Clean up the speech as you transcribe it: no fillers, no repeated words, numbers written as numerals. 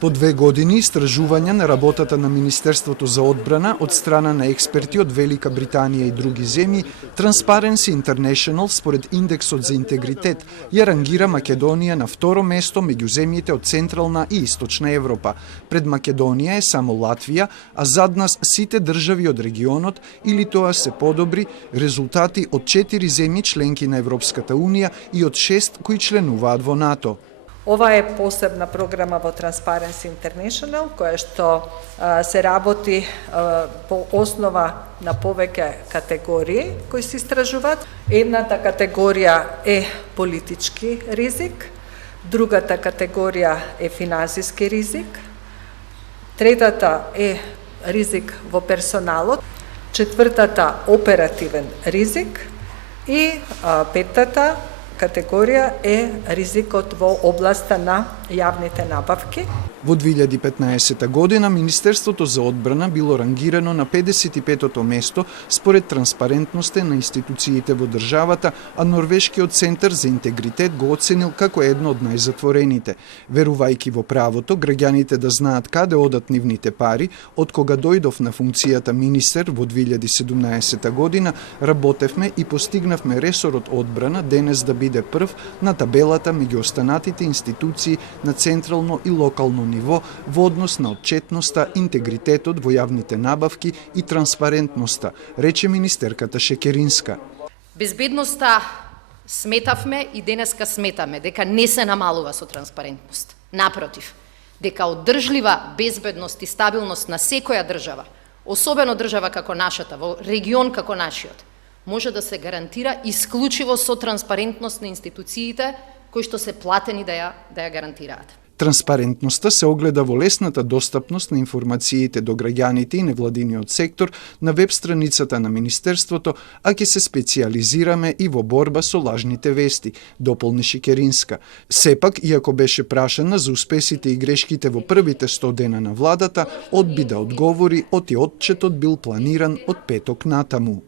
По 2 години истражување на работата на Министерството за одбрана од страна на експерти од Велика Британија и други земји, Transparency International според индексот за интегритет ја рангира Македонија на второ место меѓу земјите од Централна и Источна Европа. Пред Македонија е само Латвија, а зад нас сите држави од регионот или тоа се подобри резултати од 4 земји членки на Европската Унија и од 6 кои членуваат во НАТО. Ова е посебна програма во Transparency International, која што се работи по основа на повеќе категории кои се истражуваат. Едната категорија е политички ризик, другата категорија е финансиски ризик, третата е ризик во персоналот, четвртата оперативен ризик и петтата категорија е ризикот во областа на јавните набавки. Во 2015 година Министерството за одбрана било рангирано на 55-то место според транспарентноста на институциите во државата, а Норвешкиот центар за интегритет го оценил како едно од најзатворените. Верувајќи во правото, граѓаните да знаат каде одат нивните пари, од кога дојдов на функцијата министер во 2017 година, работевме и постигнавме ресорот одбрана денес да биде прв на табелата меѓу останатите институции на централно и локално ниво во однос на отчетноста, интегритетот во јавните набавки и транспарентноста, рече министерката Шекеринска. Безбедноста сметавме и денеска сметаме дека не се намалува со транспарентност. Напротив, дека одржлива безбедност и стабилност на секоја држава, особено држава како нашата, во регион како нашиот, може да се гарантира исклучиво со транспарентност на институциите кои што се платени да ја гарантираат. Транспарентноста се огледа во лесната достапност на информациите до граѓаните и невладиниот сектор на веб страницата на Министерството, а ќе се специјализираме и во борба со лажните вести, дополни Шекеринска. Сепак, иако беше прашана за успесите и грешките во првите 100 дена на владата, одби да одговори оти отчетот бил планиран од петок натаму.